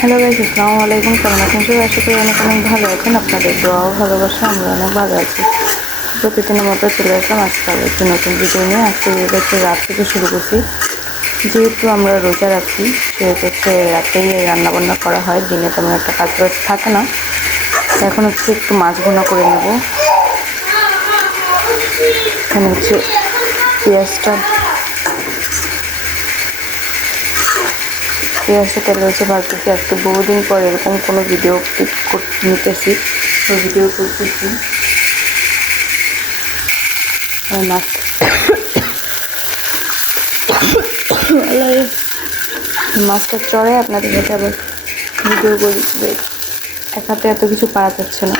Hello guys আসসালামু আলাইকুম। কেমন আছেন সবাই? আশা করি অনেক অনেক ভালো আছেন। আপনাদের দোয়াও ভালোবাসা, আমরা অনেক ভালো আছি। প্রতিদিনের মতো চলে আসলাম আজকে আবার একটি নতুন ভিডিও নিয়ে। আজকে ভিডিওটা হচ্ছে রাত থেকে শুরু করছি। যেহেতু আমরা রোজা রাখি সেহেতু হচ্ছে রাতেই রান্নাবান্না করা হয়। দিনে তেমন একটা কাজ বাজ থাকে না। এখন হচ্ছে একটু মাছ ভুনা করে নেব। এখানে হচ্ছে পেঁয়াজটা পেঁয়াজটা তেল হচ্ছে ভাবতেছি আজকে বহুদিন পর এরকম কোনো ভিডিও নিতেছি। তো ভিডিও করতেছি। মাছটা চড়ে আপনাদের সাথে আবার ভিডিও করি। এক হাতে এত কিছু পারা যাচ্ছে না।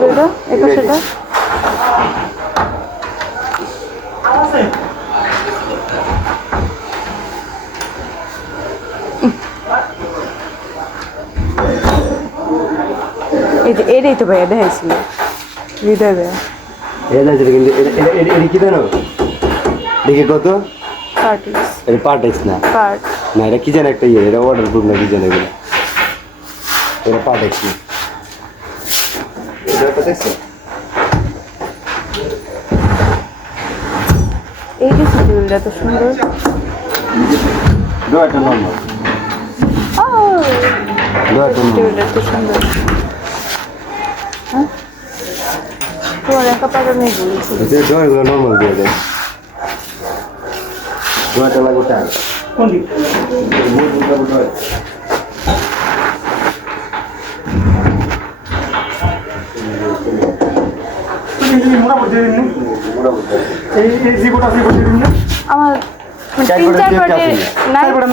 দিল এটা সেটা এটাই তো ভাইয়া দেখাইছিল হৃদয় ভাইয়া এটা কিন্তু এটা কি জানো দেখি কত পার্টিস এটা পার্ট এক্স না। পার্ট না এটা কি জানো একটা ইয়ে এটা ওয়াটার প্রুফ না কি জানো এগুলো। এটা না এটা এই যে শিডিউলটা তো সুন্দর। দু একটা ও দু একটা শিডিউলটা তো সুন্দর। হ্যাঁ? তোমার একা পারো নেই বলেছি এটা ডোরগুলো নর্মাল দিয়ে দেয় দু একটা লাগবে টাকা কোন দিক না? আছে না? আমার তিন চার চাপ নাই।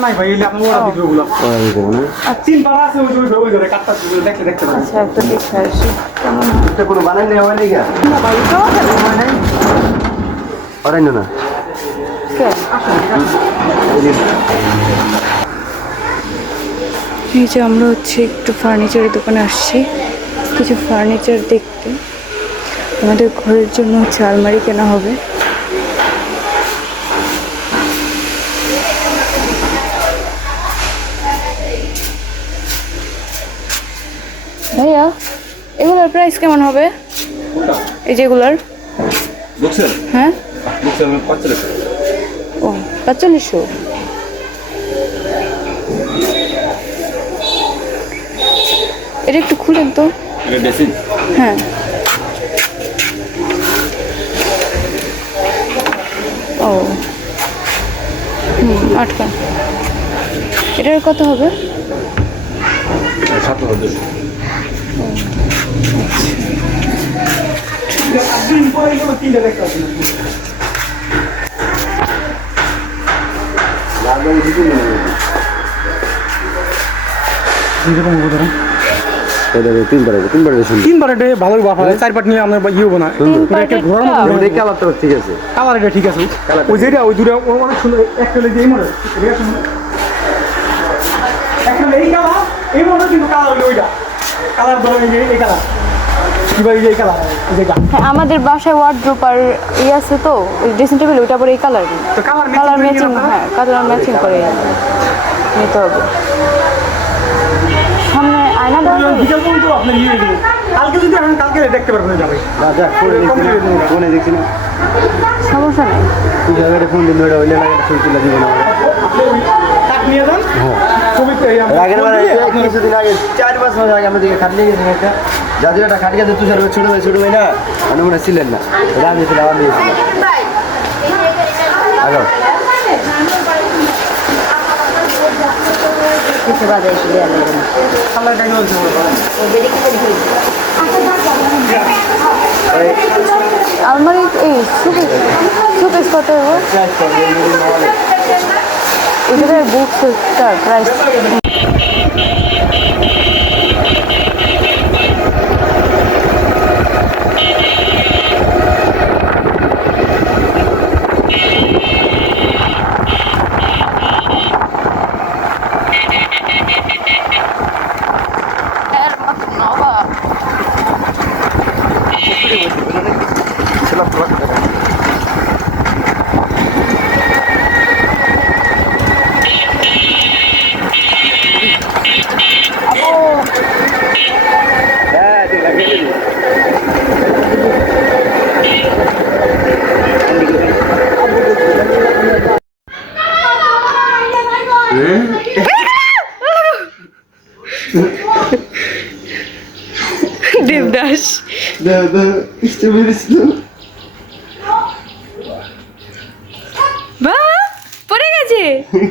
নাই ভাই এই আপনার ওরা দিতে হবে না তিন বার আছে ওই যে ওই ওই ঘরে কাটটা দেখতে দেখতে পারেন আচ্ছা একটা দেখে আসি। কেমন? এটা কোনো বানাই নেই হয় নাকি? না ভাই তো হয় নাই? ওরাই না। কে এই যে আমরা হচ্ছে একটু ফার্নিচারের দোকানে আসছি। কিছু ফার্নিচার দেখতে। আমাদের ঘরের জন্য হচ্ছে আলমারি কেনা হবে। ভাইয়া এগুলোর প্রাইস কেমন হবে? এই যেগুলোর হ্যাঁ? পাঁচচল্লিশশো এটা একটু খুলেন তো। হ্যাঁ। ও। হুম আটকা। এটার কত হবে? সাত হাজার যেরকম হব পাট নিয়ে আমরা ইয়ে হব না এটা ঘোরার ঠিক আছে কালার এটা ঠিক আছে এই কালার হ্যাঁ আমাদের বাসায় ওয়ার্ড্রোপ আর ই আছে তো ওই ড্রেসিং টেবিল ওইটা পরে এই কালার তো কালার ম্যাচিং হ্যাঁ কালার ম্যাচিং করে নিতে হবে। সামনে আয়না দেওয়া বিকাল পর্যন্ত আপনার ইয়ে কালকে যদি এখন কালকে দেখতে পারবেন যাবে ফোনে দেখছি না ফোনে দেখছি না। সমস্যা নেই। তুই জায়গাটা ফোন দিন ওটা হইলে লাগে ছবি তুলে দিবে না। আপনি ওই কাঠ নিয়ে যান। ছবি তো এই আমরা আগের বার কিছুদিন আগে চার পাঁচ মাস আগে আমাদের খাট নিয়ে গেছিলাম একটা। যাদের একটা খাট গেছে, তুষার ভাই, ছোট ভাই ছোট ভাই না? আমি মনে হয় ছিলেন না। এটা আমি ছিলাম আমি দিয়েছিলাম। আগো। কিছু বাজে এসে ওদের বুকসটা প্রাইস হ্যাঁ দেবদাস দাও দাও স্ট্রবেরি ছিল বা পড়ে গেছে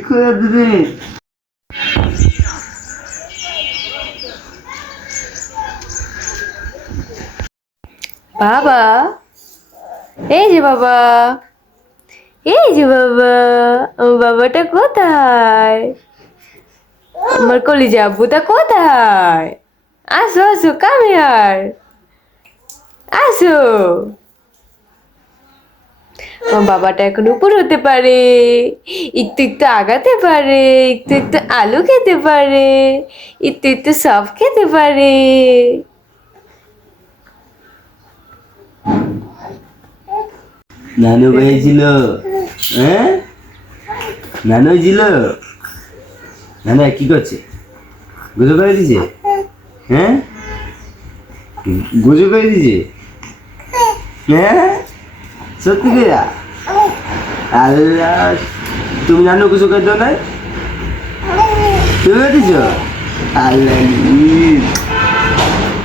কোয়া দিদি বাবা এই যে বাবা এই যে বাবা আমার বাবাটা কোথায় আমার কলিজা আব্বুটা কোথায় আসো আসো কামে আর আসো আমার বাবাটা এখন উপর হতে পারে একটু একটু আগাতে পারে একটু একটু আলু খেতে পারে একটু একটু সব খেতে পারে নানু হয়েছিল হ্যাঁ নানু হয়েছিল নানু কি করছে? গুজো করে দিছে হ্যাঁ? গুজো করে দিছে হ্যাঁ? সত্যি করে? আল্লাহ, তুমি জানো গুজো করে দাও নাই তুমি দিছ আল্লাহ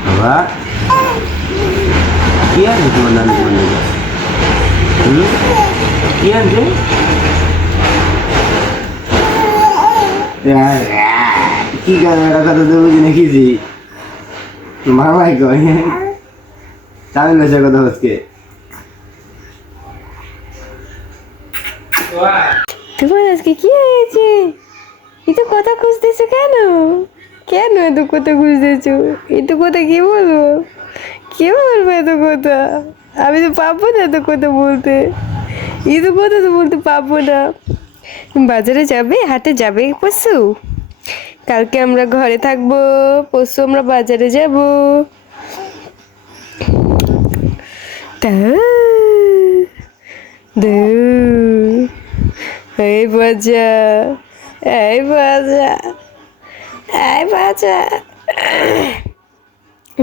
বাবা, কি আছে তোমার নানু কি আনছে? কি করে একটা কথা তো বুঝি না কিছু মামাই কয় তামিল ভাষার কথা হচ্ছে আজকে কি হয়েছে এত কথা খুঁজতেছো কেন কেন এত কথা খুঁজতেছো এত কথা কি বলব কি বলব এত কথা আমি তো পাবো না এত কথা বলতে এত কথা তো বলতে পাবো না বাজারে যাবে, হাটে যাবে পশু? কালকে আমরা ঘরে থাকব, পশু আমরা বাজারে যাব। এই বাজা এই বাজা এই বাজা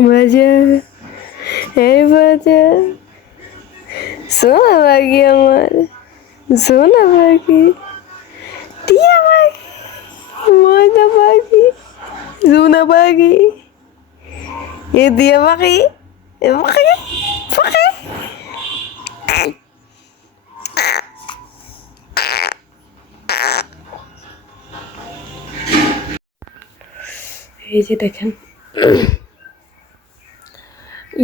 বাজা, এই বাজা। সোনা পাখি আমার সোনা পাখি টিয়া পাখি ময়না পাখি সোনা পাখি এ দিয়া পাখি এ এই যে দেখেন।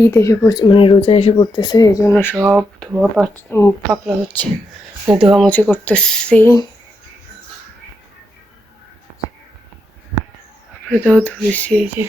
ঈদ এসে পড়ছে মানে রোজা এসে পড়তেছে, এই জন্য সব ধোয়া পাকড়া হচ্ছে। মানে ধোয়ামুছি করতেছি এটাও ধুয়েছি এই যে